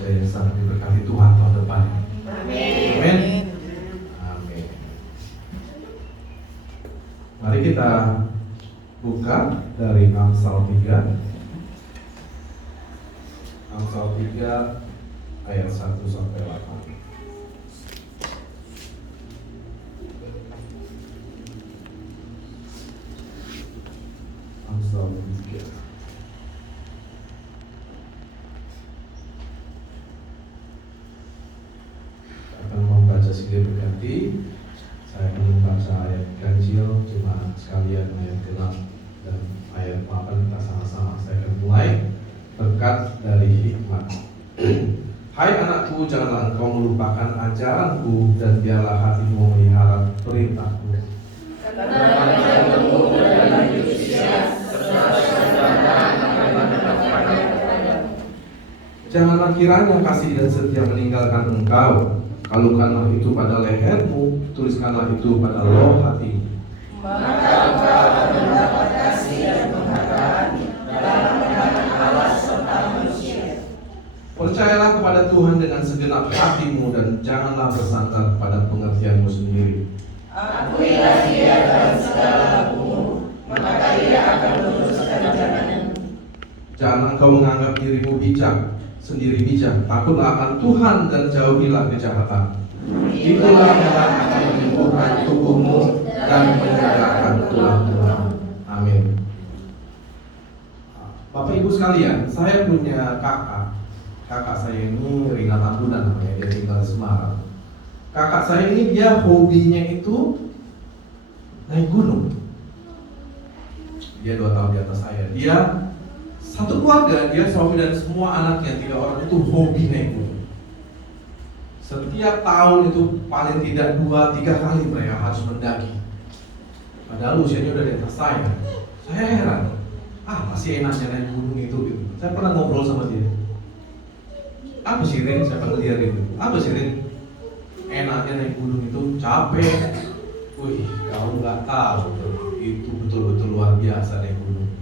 remaja yang sangat diberkati Tuhan tahun depan. Amin. Amin. Amin. Mari kita buka dari Amsal 3. Amsal 3 ayat 1 sampai 8. Amsal 3. Akan membaca Silih Berganti. Saya akan membaca ayat ganjil, cuma sekalian ayat genap dan ayat 8 kita sama-sama. Saya akan mulai. Berkat dari hikmat. Hai anakku, janganlah engkau melupakan ajaranku, dan biarlah hatimu memelihara perintahku. Janganlah kiranya kasih dan setia meninggalkan engkau. Kalungkanlah itu pada lehermu, tuliskanlah itu pada loh hatimu. Maka engkau akan mendapat kasih dan penghargaan dalam pandangan Allah serta manusia. Percayalah kepada Tuhan dengan segenap hatimu, dan janganlah bersandar pada pengertianmu sendiri. Akuilah dia dalam segala lakumu, maka dia akan meluruskan jalanmu. Jangan engkau menganggap dirimu bijak, sendiri bijak. Takutlah akan Tuhan dan jauhilah kejahatan. Itulah yang akan menyembuhkan tubuhmu dan menyegarkan tulang-tulang. Amin. Bapak Ibu sekalian, saya punya kakak. Kakak saya ini Rina Tambunan namanya, dia tinggal di Semarang. Kakak saya ini dia hobinya itu naik gunung. Dia 2 tahun di atas saya. Dia satu keluarga, dia suami dan semua anaknya 3 orang itu hobi naik gunung. Setiap tahun itu paling tidak 2-3 kali mereka harus mendaki. Padahal usianya udah di atas saya. Saya heran, masih enaknya naik gunung itu gitu. Saya pernah ngobrol sama dia. Apa sih Rin? Saya panggil dia Rin. Apa sih Rin? Enaknya naik gunung itu capek. Wih, kau nggak tahu tuh. Itu betul-betul luar biasa naik gunung.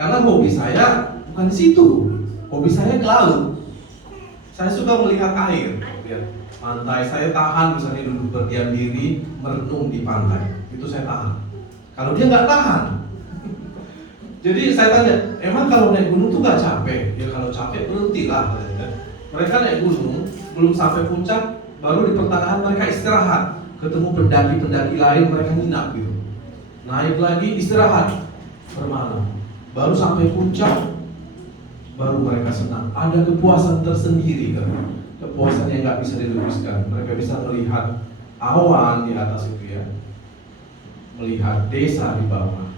Karena hobi saya bukan di situ. Hobi saya ke laut. Saya suka melihat air, lihat pantai. Saya tahan misalnya duduk berdiam diri, merenung di pantai. Itu saya tahan. Kalau dia nggak tahan. Jadi saya tanya, emang kalau naik gunung tuh nggak capek? Ya kalau capek berhentilah. Mereka naik gunung, belum sampai puncak, baru di pertengahan mereka istirahat. Ketemu pendaki-pendaki lain, mereka nginap gitu. Naik lagi, istirahat, bermalam. Baru sampai puncak, baru mereka senang. Ada kepuasan tersendiri kan? Kepuasan yang nggak bisa dilukiskan. Mereka bisa melihat awan di atas itu ya, melihat desa di bawah.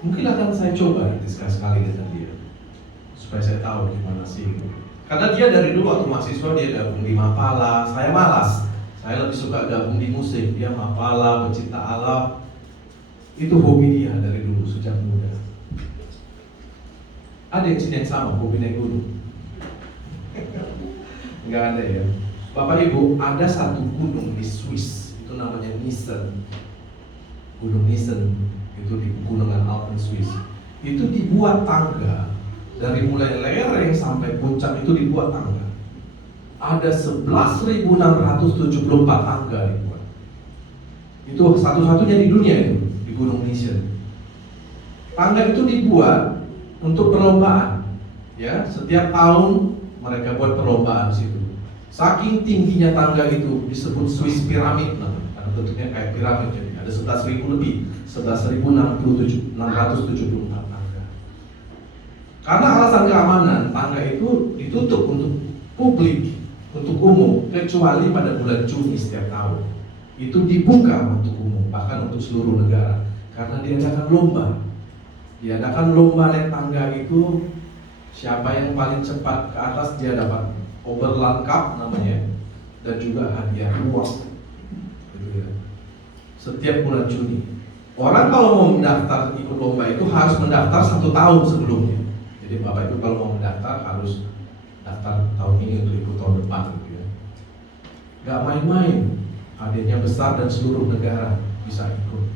Mungkin akan saya coba nanti sekali dengan dia, supaya saya tahu gimana sih. Karena dia dari dulu waktu mahasiswa dia gabung di Mapala. Saya malas. Saya lebih suka gabung di musik. Dia Mapala, pecinta alam. Itu hobi dia dari dulu sejak muda. Ada yang sini yang sama, hobi naik gunung? Enggak ada ya. Bapak Ibu, ada satu gunung di Swiss. Itu namanya Nissen. Gunung Nissen. Itu di pegunungan Alpen Swiss. Itu dibuat tangga. Dari mulai lereng sampai puncak itu dibuat tangga. Ada 11.674 tangga dibuat. Itu satu-satunya di dunia itu, di Gunung Nissen. Tangga itu dibuat untuk perlombaan. Ya, setiap tahun mereka buat perlombaan di situ. Saking tingginya tangga itu disebut Swiss Pyramid, karena bentuknya kayak piramid. Jadi ada 11.000 lebih, 11.674 tangga. Karena alasan keamanan, tangga itu ditutup untuk publik, untuk umum, kecuali pada bulan Juni setiap tahun. Itu dibuka untuk umum, bahkan untuk seluruh negara, karena diadakan lomba. Diadakan lomba naik tangga itu, siapa yang paling cepat ke atas dia dapat Overland Cup namanya, dan juga hadiah uang. Gitu ya. Setiap bulan Juni. Orang kalau mau mendaftar ikut lomba itu harus mendaftar 1 tahun sebelumnya. Jadi Bapak Ibu kalau mau mendaftar harus daftar tahun ini untuk ikut tahun depan gitu ya. Gak main-main, hadiahnya besar dan seluruh negara bisa ikut.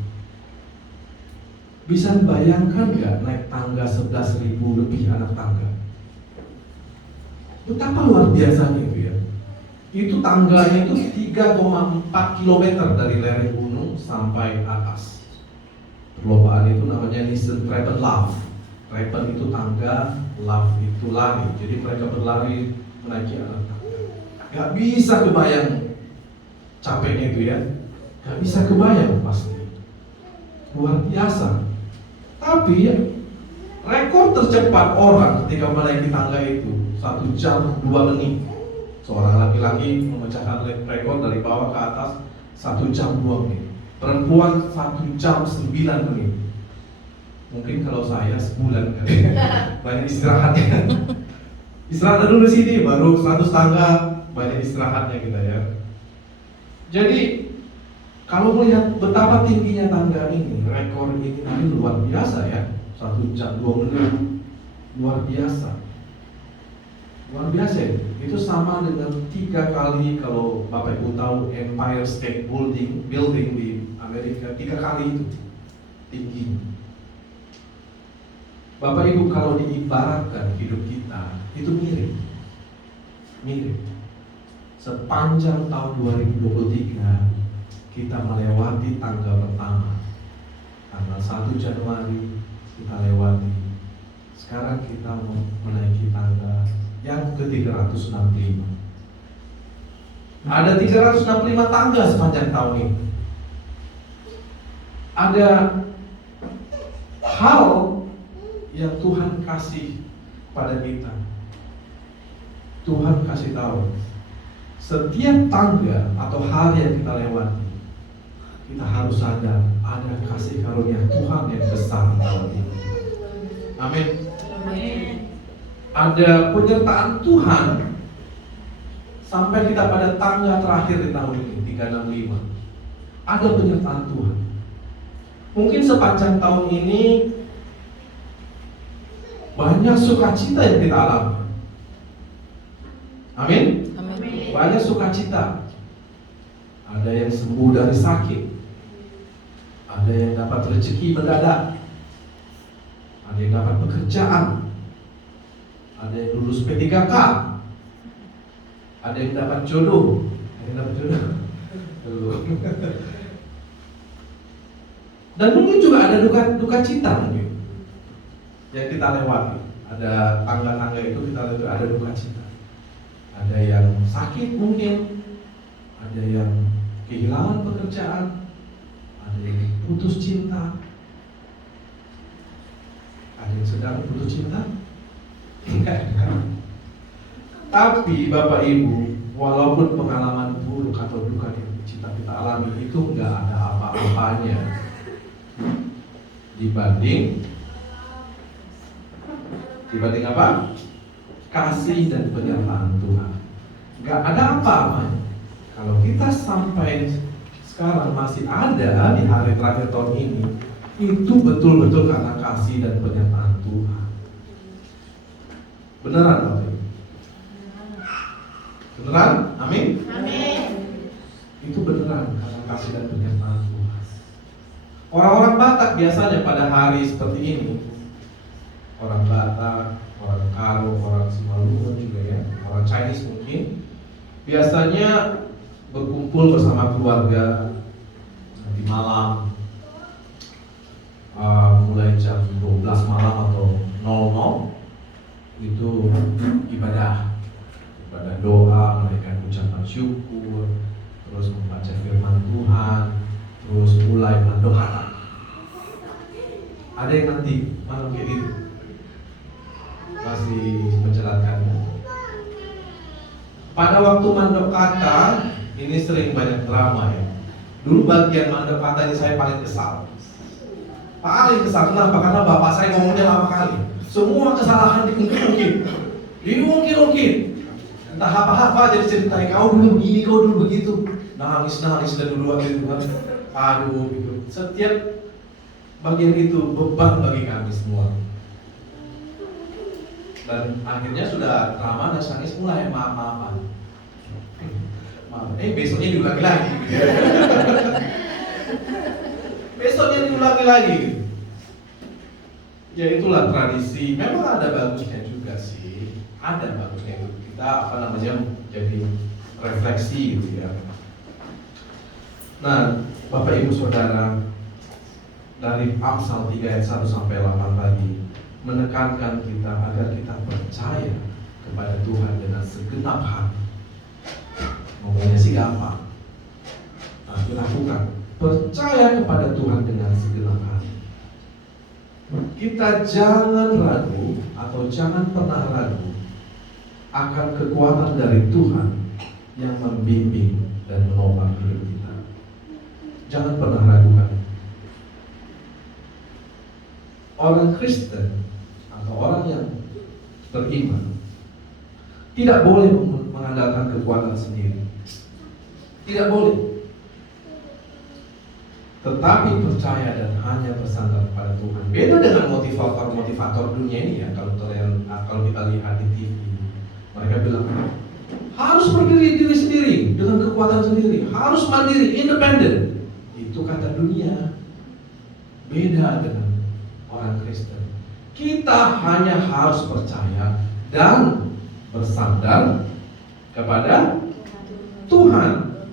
Bisa bayangkan gak naik tangga 11.000 lebih anak tangga? Betapa luar biasanya itu ya. Itu tangganya itu 3,4 kilometer dari lereng gunung sampai atas. Perlombaan itu namanya Nissen Treben Lauf. Treben itu tangga, Lauf itu lari. Jadi mereka berlari menaiki atas tangga. Gak bisa kebayang capeknya itu ya. Gak bisa kebayang pasti. Luar biasa. Tapi ya, rekor tercepat orang ketika menaiki tangga itu 1 jam 2 menit. Seorang laki-laki memecahkan rekor dari bawah ke atas 1 jam 2 menit. Perempuan 1 jam 9 menit. Mungkin kalau saya sebulan kali. Banyak istirahatnya. Istirahat dulu di sini, baru 100 tangga, banyak istirahatnya kita ya. Jadi kalau melihat betapa tingginya tangga ini, rekor ini nanti luar biasa ya. 1 jam 2 menit, luar biasa. Luar biasa ya. Itu sama dengan 3 kali, kalau Bapak Ibu tahu Empire State Building di Amerika, 3 kali itu tinggi. Bapak Ibu, kalau diibaratkan hidup kita itu mirip. Sepanjang tahun 2023 kita melewati tangga pertama, tanggal 1 Januari kita lewati. Sekarang kita mau menaiki tangga yang ke-365. Ada 365 tangga sepanjang tahun ini. Ada hal yang Tuhan kasih pada kita. Tuhan kasih tahu, setiap tangga atau hal yang kita lewati, kita harus sadar ada kasih karunia Tuhan yang besar dalam hidup kita. Amin. Ada penyertaan Tuhan sampai kita pada tangga terakhir di tahun ini 365. Ada penyertaan Tuhan. Mungkin sepanjang tahun ini banyak sukacita yang kita alami. Amin. Banyak sukacita. Ada yang sembuh dari sakit. Ada yang dapat rezeki mendadak. Ada yang dapat pekerjaan. Ada yang lulus P3K. Ada yang dapat jodoh. Dan mungkin juga ada duka cita mungkin yang kita lewati. Ada tangga-tangga itu kita lewati, ada duka cita. Ada yang sakit mungkin, ada yang kehilangan pekerjaan, ada yang putus cinta, ada yang sedang putus cinta. Tapi Bapak Ibu, walaupun pengalaman buruk atau duka yang kita alami itu nggak ada apa-apanya dibanding apa? Kasih dan penyertaan Tuhan. Nggak ada apa-apanya. Kalau kita sampai sekarang masih ada di hari terakhir tahun ini, itu betul-betul karena kasih dan penyertaan Tuhan. Beneran Bapak Ibu? Beneran? Amin? Amin. Itu beneran karena kasih dan penyertaan Tuhan. Orang-orang Batak biasanya pada hari seperti ini, orang Batak, orang Karo, orang Simalungun juga ya, orang Chinese mungkin, biasanya berkumpul bersama keluarga di malam, mulai jam 12 malam atau 00 itu ibadah doa, mereka ucapan syukur, terus membaca firman Tuhan, terus mulai mendoakan. Ada yang nanti malam kayak gitu masih menjalankannya. Pada waktu mandok kata ini sering banyak drama ya. Dulu bagian mandok kata ini saya paling kesal. Kenapa? Karena bapak saya ngomongnya lama kali. Semua kesalahan diungkit. Entah apa-apa jadi ceritain, kau dulu begini, kau dulu begitu. Nangis dan dulu gitu kan. Aduh gitu. Setiap bagian itu beban bagi kami semua. Dan akhirnya sudah drama dan nangis mulai maaf. Besoknya diulangi lagi. Besoknya diulangi lagi. Ya itulah tradisi. Memang ada bagusnya juga sih. ada bagusnya itu. Kita jadi refleksi gitu ya. Nah, Bapak Ibu Saudara, dari Amsal 3 ayat 1 sampai 8 tadi menekankan kita agar kita percaya kepada Tuhan dengan segenap hati. Ngomongnya sih gampang, tapi lakukan. Percaya kepada Tuhan dengan segenap hati. Kita jangan ragu atau jangan pernah ragu akan kekuatan dari Tuhan yang membimbing dan menopang hidup kita. Jangan pernah ragukan. Orang Kristen atau orang yang beriman tidak boleh mengandalkan kekuatan sendiri. Tidak boleh. Tetapi percaya dan hanya bersandar pada Tuhan. Beda dengan motivator dunia ini ya. Kalau kita lihat di TV, mereka bilang harus berdiri diri sendiri dengan kekuatan sendiri, harus mandiri, independen. Itu kata dunia. Beda dengan orang Kristen. Kita hanya harus percaya dan bersandar kepada Tuhan.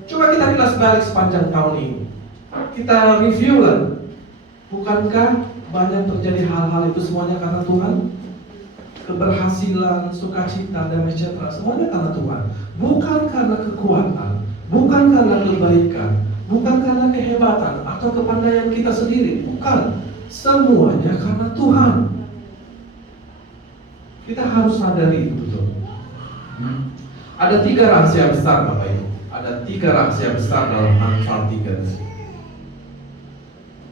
Coba kita kilas balik sepanjang tahun ini. Kita review lah. Bukankah banyak terjadi hal-hal itu semuanya karena Tuhan? Keberhasilan, sukacita, damai sejahtera, semuanya karena Tuhan. Bukan karena kekuatan, bukan karena kebaikan, bukan karena kehebatan atau kepandaian kita sendiri. Bukan. Semuanya karena Tuhan. Kita harus sadari itu betul. Ada 3 rahasia besar Bapak Ibu. Ada 3 rahasia besar dalam Amsal 3.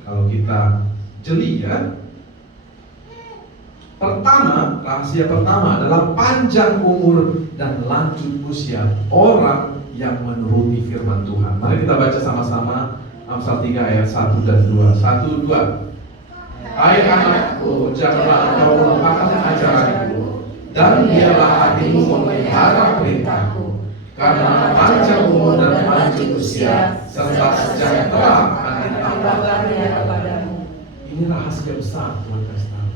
Kalau kita jeli ya. Rahasia pertama adalah panjang umur dan lanjut usia orang yang menuruti firman Tuhan. Mari kita baca sama-sama Amsal 3 ayat 1 dan 2. 1, 2. Hai anakku, janganlah engkau melupakan ajaranku, dan biarlah hatimu memelihara perintahku, karena panjang umur dan lanjut usia serta sejahtera akan ditambahkannya kepadamu. Ini rahasia besar Tuhan kasih tahu.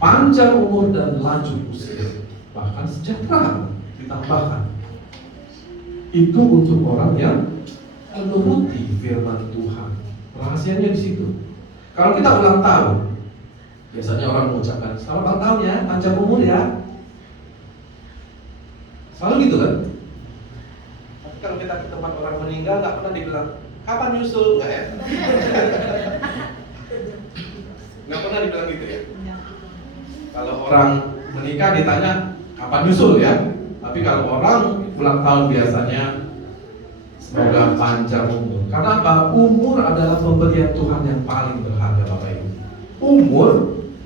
Panjang umur dan lanjut usia, bahkan sejahtera ditambahkan. Itu untuk orang yang menuruti firman Tuhan. Rahasianya di situ. Kalau kita ulang tahun, biasanya orang mengucapkan selamat ulang tahun ya, panjang umur ya. Selalu gitu kan? Tapi kalau kita ke tempat orang meninggal, nggak pernah dibilang kapan nyusul, nggak ya? Nggak pernah dibilang gitu ya. Kalau orang menikah ditanya kapan nyusul ya. Tapi kalau orang ulang tahun biasanya semoga panjang umur. Karena apa? Umur adalah pemberian Tuhan yang paling berharga Bapak Ibu. Umur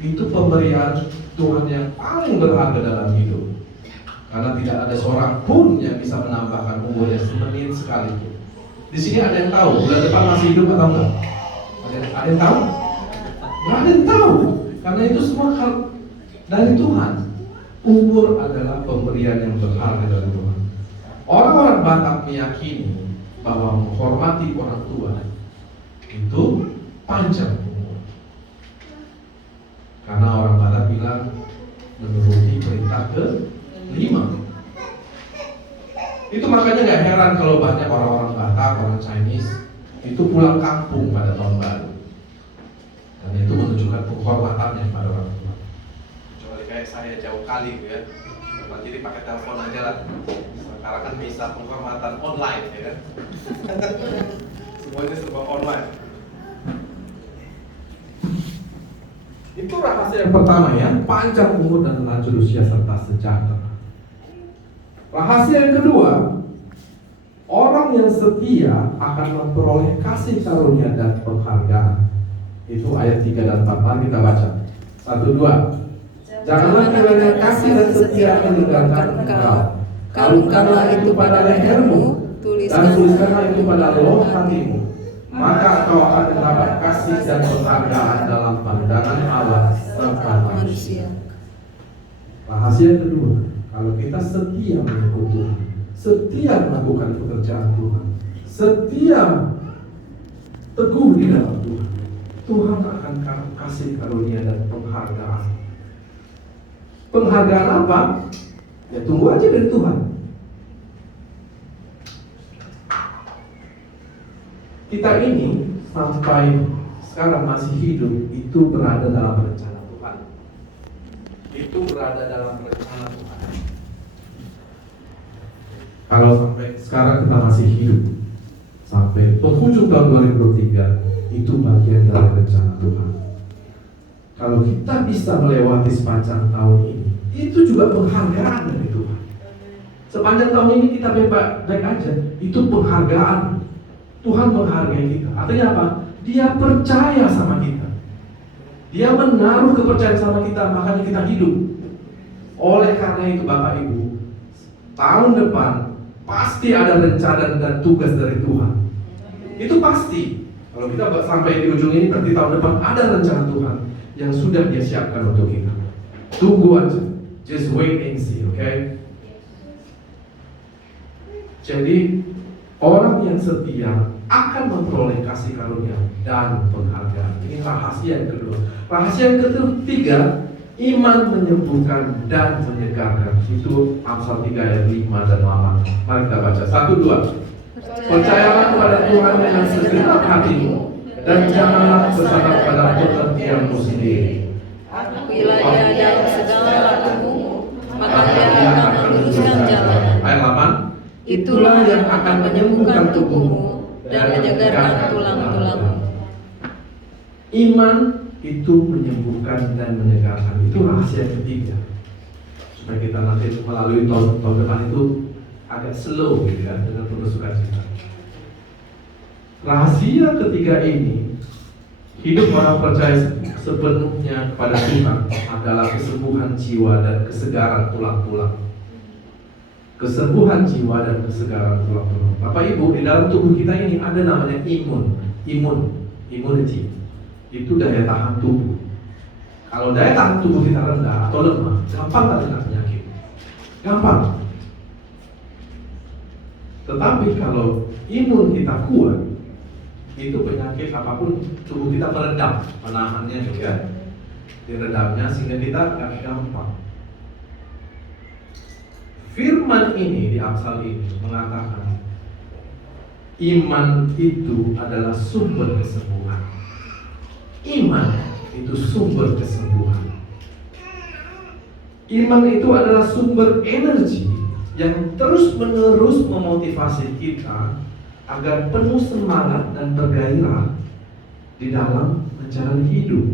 itu pemberian Tuhan yang paling berharga dalam hidup. Karena tidak ada seorang pun yang bisa menambahkan umurnya semenit sekalipun. Di sini ada yang tahu bulan depan masih hidup atau enggak? Ada yang tahu? Nggak ada yang tahu. Karena itu semua dari Tuhan. Umur adalah pemberian yang berharga dari Tuhan. Orang-orang Batak meyakini bahwa menghormati orang tua itu panjang umur. Karena orang Batak bilang menuruti perintah ke-5. Itu makanya gak heran kalau banyak orang-orang Batak, orang Chinese itu pulang kampung pada tahun baru. Dan itu menunjukkan penghormatannya kepada orang tua. Kecuali kayak saya jauh kali ya. Jadi pakai telepon aja lah. Sekarang kan bisa penghormatan online ya kan. Semuanya serba online. Itu rahasia yang pertama ya, panjang umur dan lanjut usia serta sejahtera. Rahasia yang kedua, orang yang setia akan memperoleh kasih karunia dan penghargaan. Itu ayat 3 dan 4. Mari kita baca. 1, 2. Janganlah kiranya kasih dan setia meninggalkan engkau. Kalungkanlah itu pada lehermu, dan tuliskanlah itu pada loh hatimu. Maka kau akan mendapat kasih dan penghargaan dalam pandangan Allah serta manusia. Rahasia kedua, kalau kita setia mengikut Tuhan, setia melakukan pekerjaan Tuhan, setia teguh di dalam Tuhan, Tuhan akan kasih karunia dan penghargaan. Penghargaan apa? Ya tunggu aja dari Tuhan. Kita ini sampai sekarang masih hidup itu berada dalam rencana Tuhan. Itu berada dalam rencana Tuhan. Kalau sampai sekarang kita masih hidup sampai penghujung tahun 2023, itu bagian dari rencana Tuhan. Kalau kita bisa melewati sepanjang tahun ini, itu juga penghargaan dari Tuhan. Sepanjang tahun ini kita baik aja, itu penghargaan. Tuhan menghargai kita. Artinya apa? Dia percaya sama kita. Dia menaruh kepercayaan sama kita, makanya kita hidup. Oleh karena itu Bapak Ibu, tahun depan pasti ada rencana dan tugas dari Tuhan. Itu pasti. Kalau kita sampai di ujung ini, berarti tahun depan ada rencana Tuhan yang sudah Dia siapkan untuk kita. Tunggu aja. Just wait and see, okay? Jadi orang yang setia akan memperoleh kasih karunia dan penghargaan. Ini rahasia yang kedua. Rahasia yang ketiga, iman menyembuhkan dan menyegarkan. Itu Amsal 3 ayat 5 dan 8. Mari kita baca. 1, 2. Percayalah kepada Tuhan dengan segenap hatimu, dan janganlah bersandar pada pengertianmu sendiri. Apabila Ia dalam segala lakumu, maka Dia akan meluruskan jalan. Ayat 8. Itulah yang akan menyembuhkan tubuhmu dan menyegarkan tulang-tulangmu. Iman itu menyembuhkan dan menyegarkan. Itu rahasia ketiga. Supaya kita nanti melalui tahun depan itu agak slow gitu ya, dengan penuh sukacita. Rahasia ketiga ini, hidup orang percaya sepenuhnya kepada Tuhan adalah kesembuhan jiwa dan kesegaran tulang-tulang. Kesembuhan jiwa dan kesegaran tulang-tulang. Bapak Ibu, di dalam tubuh kita ini ada namanya immunity. Itu daya tahan tubuh. Kalau daya tahan tubuh kita rendah atau lemah, gampang tak kena penyakit. Gampang. Tetapi kalau imun kita kuat, itu penyakit apapun tubuh kita meredam, menahannya gitu ya. Diredamnya sehingga kita gak gampang. Firman ini di Amsal ini mengatakan iman itu adalah sumber kesembuhan. Iman itu sumber kesembuhan. Iman itu adalah sumber energi yang terus-menerus memotivasi kita agar penuh semangat dan bergairah di dalam menjalani hidup.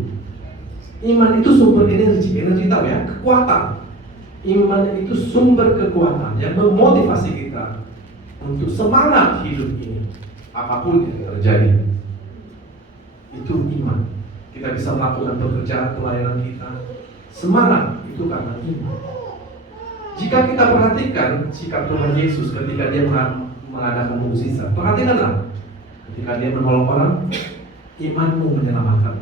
Iman itu sumber energi tahu ya, kekuatan. Iman itu sumber kekuatan yang memotivasi kita untuk semangat hidup ini, apapun yang terjadi. Itu iman. Kita bisa melakukan pekerjaan pelayanan kita. Semangat itu karena iman. Jika kita perhatikan sikap Tuhan Yesus ketika Dia mengadakan mukjizat, perhatikanlah. Ketika Dia menolong orang, imanmu menyelamatkan.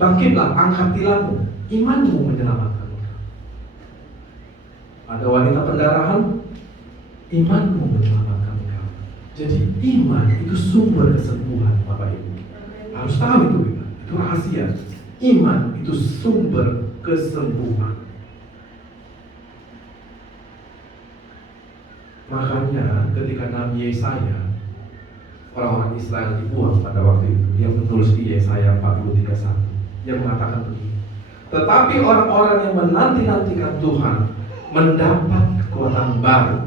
Bangkitlah, angkat tilammu, imanmu menyelamatkan. Ada wanita pendarahan, imanmu menyelamatkan engkau. Jadi iman itu sumber kesembuhan, Bapak Ibu. Harus tahu itu rahasia. Iman itu sumber kesembuhan. Makanya ketika Nabi Yesaya, orang-orang Israel dibuang pada waktu itu, dia menulis di Yesaya 43:1. Dia mengatakan begini, tetapi orang-orang yang menanti-nantikan Tuhan mendapat kekuatan baru.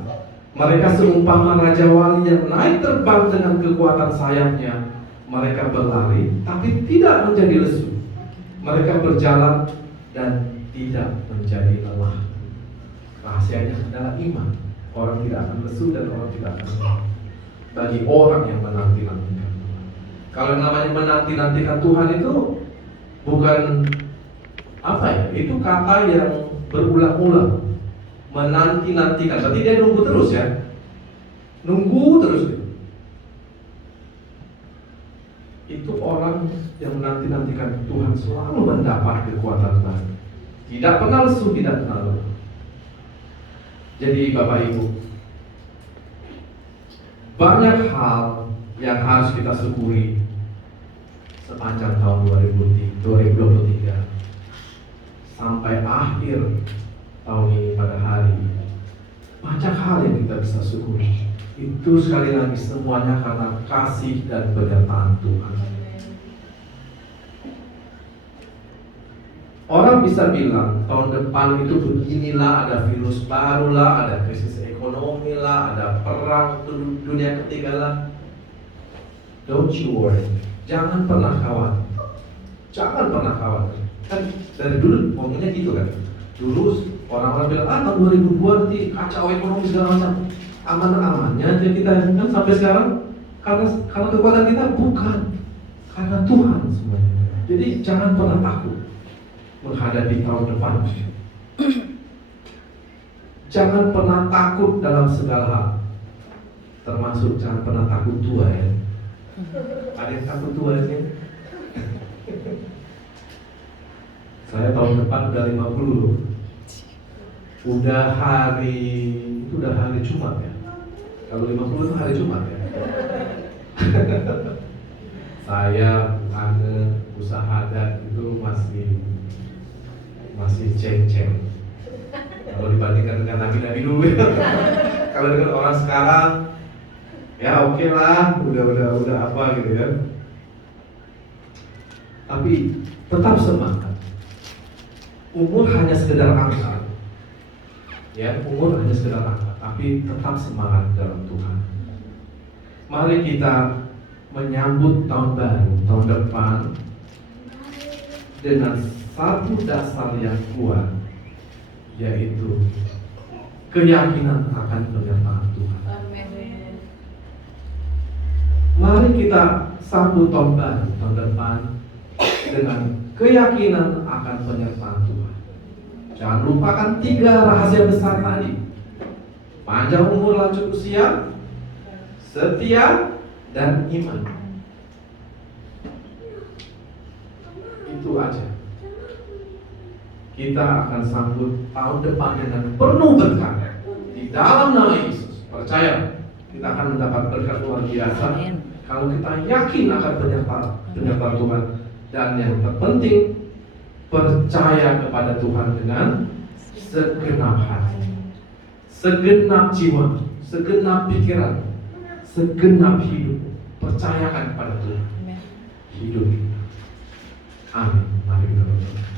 Mereka seumpama raja wali yang naik terbang dengan kekuatan sayapnya. Mereka berlari tapi tidak menjadi lesu. Mereka berjalan dan tidak menjadi lelah. Rahasianya adalah iman. Orang tidak akan lesu dan orang tidak akan lelah. Bagi orang yang menanti-nantikan Tuhan. Kalau yang namanya menanti-nantikan Tuhan itu bukan apa ya? Itu kata yang berulang-ulang. Menanti-nantikan, berarti dia nunggu terus ya. Nunggu terus. Itu orang yang menanti-nantikan Tuhan selalu mendapat kekuatan baru. Tidak pernah lesu, tidak pernah lelah. Jadi Bapak Ibu, banyak hal yang harus kita syukuri sepanjang tahun 2023 sampai akhir tahun ini pada hari ini. Banyak hal yang kita bisa syukuri. Itu sekali lagi semuanya karena kasih dan penyertaan Tuhan. Orang bisa bilang tahun depan itu beginilah, ada virus baru lah, ada krisis ekonomi lah, ada perang dunia ketiga lah. Don't you worry. Jangan pernah khawatir. Jangan pernah khawatir. Kan dari dulu ngomongnya gitu kan. Dulu orang-orang bilang, tahun 2002 nanti kacau ekonomi segala macam. Aman-amannya aja kita kan sampai sekarang karena kekuatan kita bukan karena Tuhan semuanya. Jadi jangan pernah takut menghadapi tahun depan. Jangan pernah takut dalam segala hal. Termasuk jangan pernah takut tua ya. Ada yang takut tua ya? Saya tahun depan udah 50 loh. Udah hari Jumat ya. Kalau 50 itu hari Jumat ya. Saya usaha adat itu masih ceng-ceng. Kalau dibandingkan dengan nabi-nabi dulu ya. Kalau dengan orang sekarang ya oke lah, udah apa gitu ya. Tapi tetap semangat. Umur hanya sekedar angka. Ya, umur hanya sekedar angka, tapi tetap semangat dalam Tuhan. Mari kita menyambut tahun baru, tahun depan dengan satu dasar yang kuat, yaitu keyakinan akan penyertaan Tuhan. Amin. Mari kita sambut tahun baru, tahun depan dengan keyakinan akan penyertaan Tuhan. Jangan lupakan 3 rahasia besar tadi: panjang umur, lanjut usia, setia, dan iman. Itu aja. Kita akan sambut tahun depan dengan penuh berkat di dalam nama Yesus. Percaya, kita akan mendapat berkat luar biasa kalau kita yakin akan penyertaan Tuhan. Dan yang terpenting, percaya kepada Tuhan dengan segenap hati, segenap jiwa, segenap pikiran, segenap hidup. Percayakan kepada Tuhan hidup kita. Amin. Mari kita berdoa.